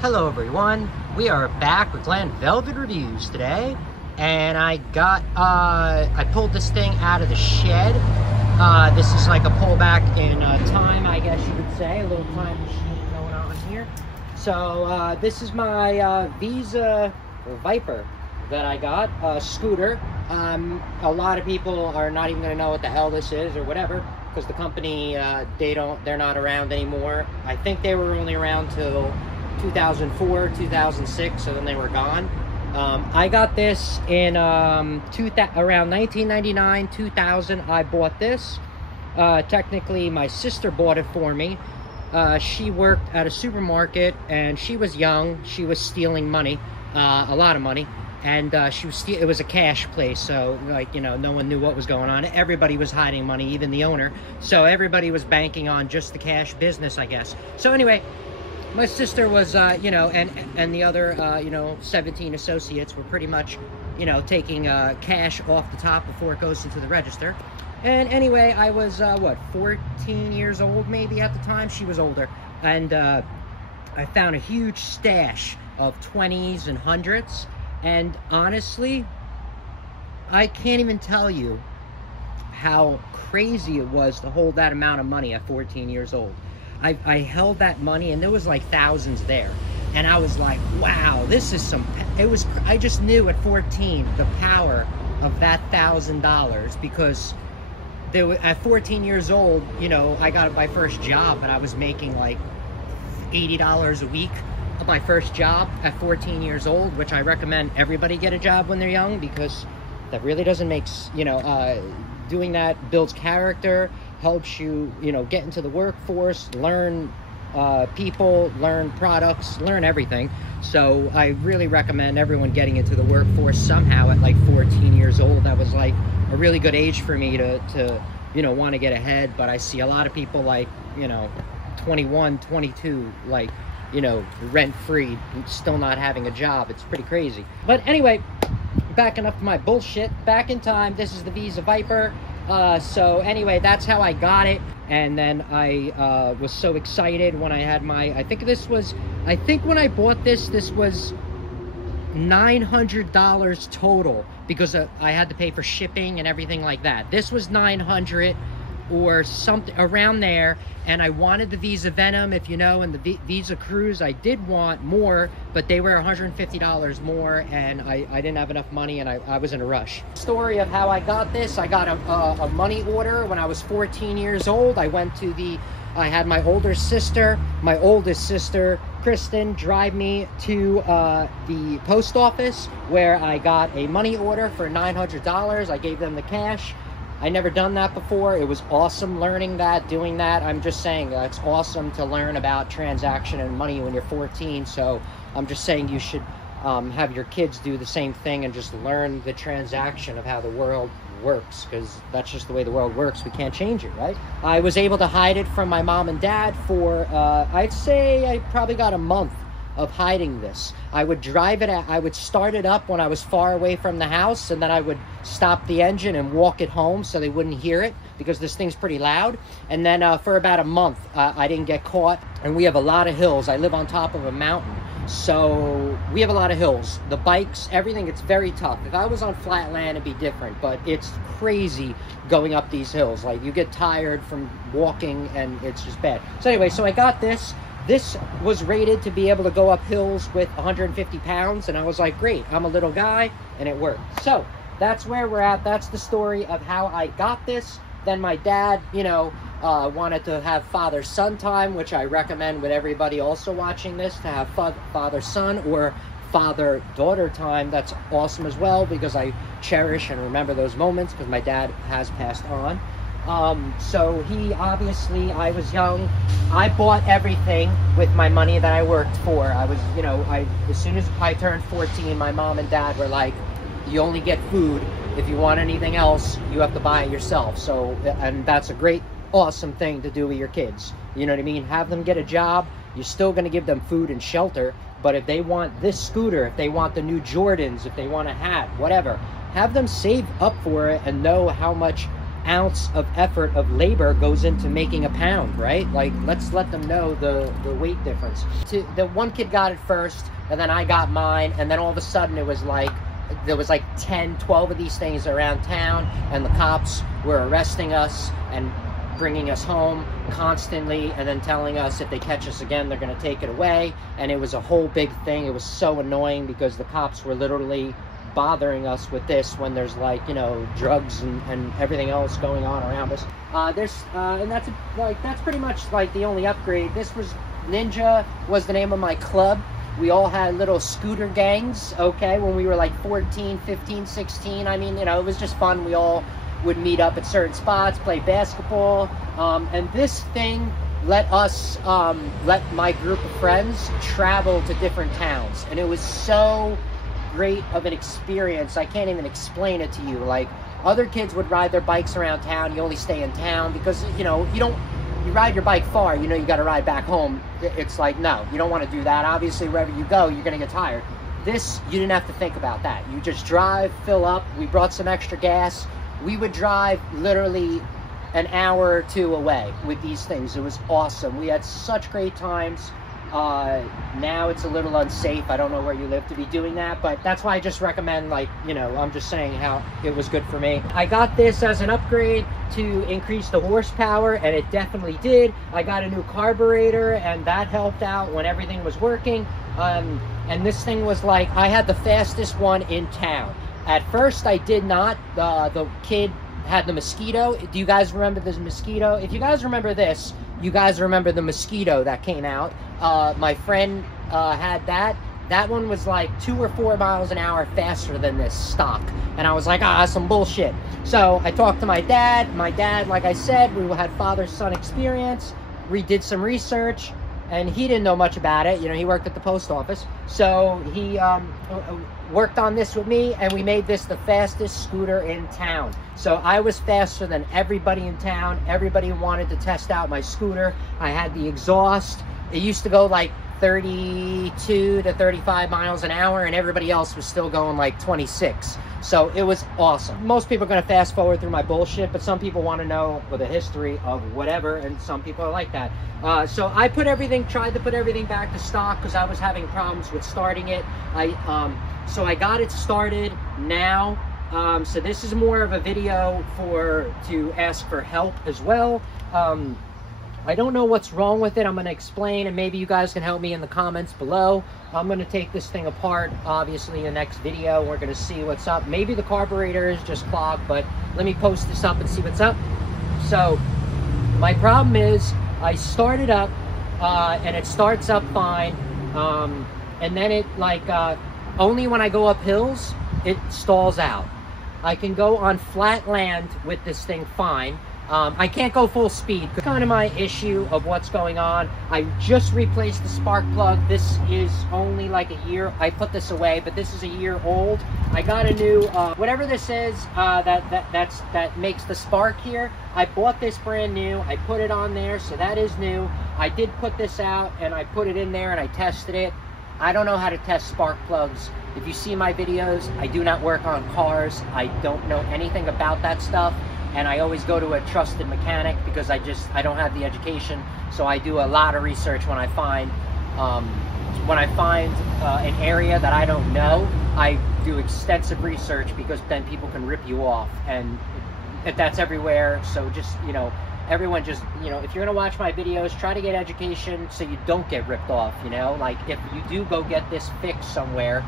Hello everyone, we are back with Glen Velvet Reviews today, and I pulled this thing out of the shed. This is like a pullback in time, I guess you could say, a little time machine going on here. So this is my Viza Viper that I got, scooter. A lot of people are not even going to know what the hell this is or whatever, because the company, they're not around anymore. I think they were only around till 2004, 2006, so then they were gone. I got this in around 1999, 2000. I bought this. Technically, my sister bought it for me. She worked at a supermarket, and she was young. She was stealing money, a lot of money, and it was a cash place, so like, you know, no one knew what was going on. Everybody was hiding money, even the owner. So everybody was banking on just the cash business, I guess. So anyway, my sister was, you know, and the other, you know, 17 associates were pretty much, you know, taking cash off the top before it goes into the register. And anyway, I was, what, 14 years old maybe at the time? She was older. And I found a huge stash of 20s and 100s. And honestly, I can't even tell you how crazy it was to hold that amount of money at 14 years old. I held that money, and there was like thousands there, and I was like, wow, this is some, I just knew at 14 the power of that $1,000, because at 14 years old, you know, I got my first job, and I was making like $80 a week of my first job at 14 years old, which I recommend everybody get a job when they're young, because that really doesn't make, you know, doing that builds character, helps you, you know, get into the workforce, learn people, learn products, learn everything. So I really recommend everyone getting into the workforce somehow at like 14 years old. That was like a really good age for me to you know, want to get ahead. But I see a lot of people like, you know, 21, 22, like, you know, rent-free, still not having a job. It's pretty crazy. But anyway, backing up to my bullshit, back in time, this is the Viza Viper. So anyway, that's how I got it. And then I was so excited when I had my, I think when I bought this was $900 total, because I had to pay for shipping and everything like that. This was $900 or something around there, and I wanted the Viza Venom, if you know, and the Viza Cruise. I did want more, but they were $150 more, and I didn't have enough money, and I was in a rush. Story of how I got this: I got a money order when I was 14 years old. I had my oldest sister, Kristen, drive me to the post office, where I got a money order for $900. I gave them the cash. I never done that before. It was awesome learning that, doing that. I'm just saying it's awesome to learn about transaction and money when you're 14. So I'm just saying you should have your kids do the same thing and just learn the transaction of how the world works, because that's just the way the world works. We can't change it, right? I was able to hide it from my mom and dad for, I'd say I probably got a month of hiding this. I would drive it, I would start it up when I was far away from the house, and then I would stop the engine and walk it home so they wouldn't hear it, because this thing's pretty loud. And then for about a month, I didn't get caught. And we have a lot of hills. I live on top of a mountain, so we have a lot of hills. The bikes, everything, it's very tough. If I was on flat land, it'd be different, but it's crazy going up these hills. Like, you get tired from walking, and it's just bad. So anyway, so I got this. This was rated to be able to go up hills with 150 pounds, and I was like, great, I'm a little guy, and it worked. So that's where we're at. That's the story of how I got this. Then my dad, you know, wanted to have father-son time, which I recommend with everybody also watching this, to have father-son or father-daughter time. That's awesome as well, because I cherish and remember those moments, because my dad has passed on. So he, obviously, I was young. I bought everything with my money that I worked for. I was, you know, as soon as I turned 14, my mom and dad were like, you only get food. If you want anything else, you have to buy it yourself. So, and that's a great, awesome thing to do with your kids. You know what I mean? Have them get a job. You're still going to give them food and shelter. But if they want this scooter, if they want the new Jordans, if they want a hat, whatever, have them save up for it and know how much ounce of effort of labor goes into making a pound, right? Like, let's let them know the weight difference. The one kid got it first, and then I got mine, and then all of a sudden it was like, there was like 10, 12 of these things around town, and the cops were arresting us and bringing us home constantly, and then telling us if they catch us again, they're going to take it away. And it was a whole big thing. It was so annoying because the cops were literally bothering us with this when there's, like, you know, drugs and everything else going on around us. And that's pretty much like the only upgrade. This was Ninja was the name of my club. We all had little scooter gangs, okay, when we were like 14, 15, 16. I mean, you know, it was just fun. We all would meet up at certain spots, play basketball, and this thing let my group of friends travel to different towns, and it was so great of an experience. I can't even explain it to you. Like, other kids would ride their bikes around town. You only stay in town because, you know, you ride your bike far, you know, you got to ride back home. It's like, no, you don't want to do that. Obviously, wherever you go, you're going to get tired. This, you didn't have to think about that. You just drive, fill up. We brought some extra gas. We would drive literally an hour or two away with these things. It was awesome. We had such great times. Now it's a little unsafe. I don't know where you live to be doing that, but that's why I just recommend, like, you know, I'm just saying how it was good for me. I got this as an upgrade to increase the horsepower, and it definitely did. I got a new carburetor, and that helped out when everything was working. And this thing was like, I had the fastest one in town. At first, I did not. The kid had the Mosquito. Do you guys remember this Mosquito? If you guys remember this, you guys remember the Mosquito that came out. My friend had that. That one was like 2 or 4 miles an hour faster than this stock. And I was like, some bullshit. So I talked to my dad. My dad, like I said, we had father-son experience. We did some research, and he didn't know much about it. You know, he worked at the post office. So he worked on this with me, and we made this the fastest scooter in town. So I was faster than everybody in town. Everybody wanted to test out my scooter. I had the exhaust. It used to go like 32 to 35 miles an hour, and everybody else was still going like 26. So it was awesome. Most people are going to fast forward through my bullshit, but some people want to know the history of whatever, and some people are like that. So I tried to put everything back to stock because I was having problems with starting it. So I got it started now. So this is more of a video to ask for help as well. I don't know what's wrong with it. I'm going to explain, and maybe you guys can help me in the comments below. I'm going to take this thing apart, obviously, in the next video. We're going to see what's up. Maybe the carburetor is just clogged, but let me post this up and see what's up. So my problem is I started up, and it starts up fine, and then it, like, only when I go up hills, it stalls out. I can go on flat land with this thing fine. I can't go full speed. Kind of my issue of what's going on. I just replaced the spark plug. This is only like a year. I put this away, but this is a year old. I got a new, whatever this is, that makes the spark here. I bought this brand new. I put it on there, so that is new. I did put this out, and I put it in there, and I tested it. I don't know how to test spark plugs. If you see my videos, I do not work on cars. I don't know anything about that stuff. And I always go to a trusted mechanic because I don't have the education. So I do a lot of research when I find an area that I don't know. I do extensive research because then people can rip you off, and that's everywhere. So just, you know, everyone just, you know, if you're gonna watch my videos, try to get education so you don't get ripped off. You know, like if you do go get this fixed somewhere,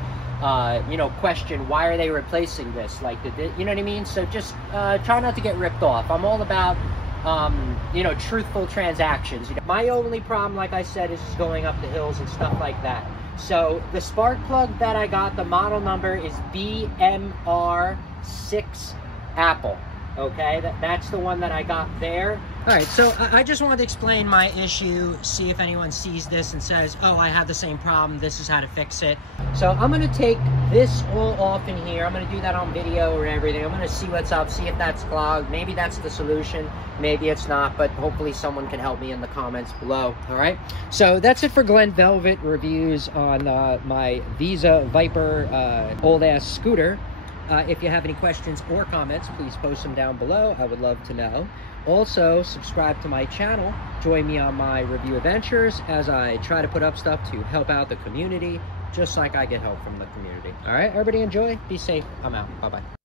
you know, question why are they replacing this, like, you know what I mean? So just try not to get ripped off. I'm all about you know, truthful transactions. You know, my only problem, like I said, is just going up the hills and stuff like that. So the spark plug that I got, the model number is BMR6 Apple. Okay, that's the one that I got there. All right, so I just wanted to explain my issue, see if anyone sees this and says, oh, I have the same problem, this is how to fix it. So I'm going to take this all off in here. I'm going to do that on video or everything. I'm going to see what's up, see if that's clogged. Maybe that's the solution, maybe it's not, but hopefully someone can help me in the comments below. All right, so that's it for Glen Velvet reviews on my Viza Viper old-ass scooter. If you have any questions or comments, please post them down below. I would love to know. Also, subscribe to my channel. Join me on my review adventures as I try to put up stuff to help out the community, just like I get help from the community. All right, everybody enjoy. Be safe. I'm out. Bye-bye.